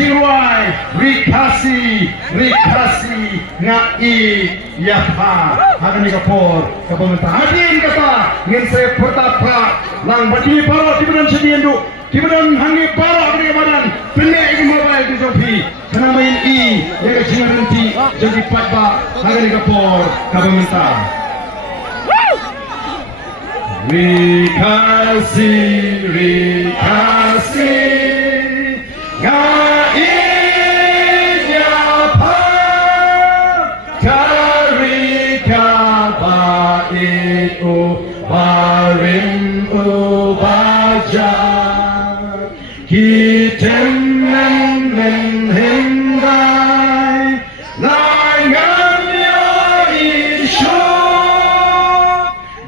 Jiwai Rikasi Ngai Yapa Hagan ni kapor Pemerintah hadirin kata Ingin saya pertapa Lang badi baru Tiba-tiba sedian du Tiba-tiba hangi baru Hagan ni badan Pelik ini mobile di Jopi Kena main Yang kecil nanti Jadi patba Hagan ni kapor Pemerintah Rikasi Ngai Yapa Karika Baitu Barim Ubaja Hitem men hindai Langan ya isyo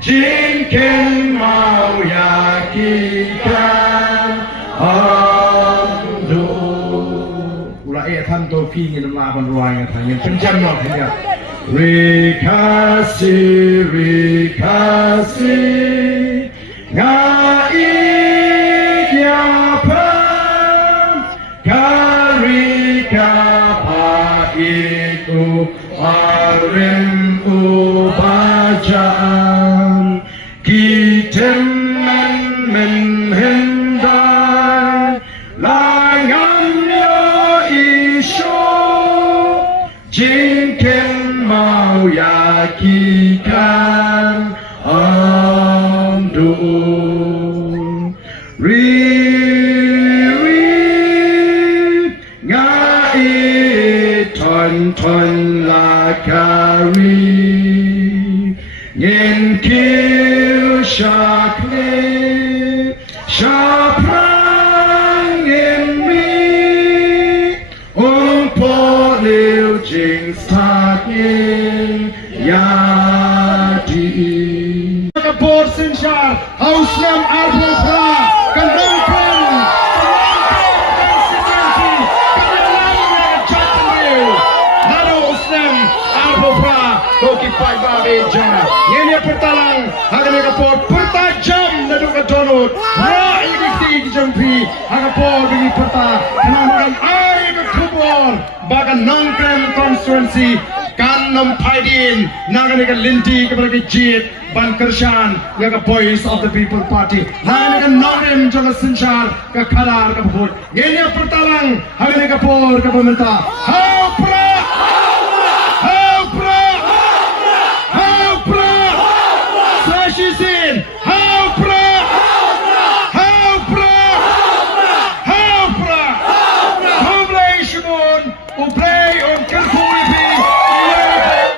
Jinken mau yakikan Amdu Ulaiท่านตัวพี่เงินมาบรรลุงานทางเงินเป็นจำนวนเนี่ยRikasi Ngai Yapa Karika Baitu Barim Ubajaan Kitem men hendai Langan ya isyo Jinken mau yakikan Amdu Ngai ton lakari Ngin kil shakle Shaprang ngin mi po liu jing stakin yadi Kapor Sinshar Hausnam Arbopra Kanangkan Toki Pai Babe Jana Ini pertalang Hagan kapor pertajam Naduk donut Ra ikiti jampi Hagapor bini perta Kenamakan air kubur Bagan nongkrem constituency Kanam Paidin Naganikan linti kepada kejit Ban Kershan Yaga Voice of the People Party Naganikan nongkrem Jaga Sinshar Kekalar kapur Ini pertalang Hagan kapor ke pemerintah Haupra Sashisin Haupra Humble Shimon Ubre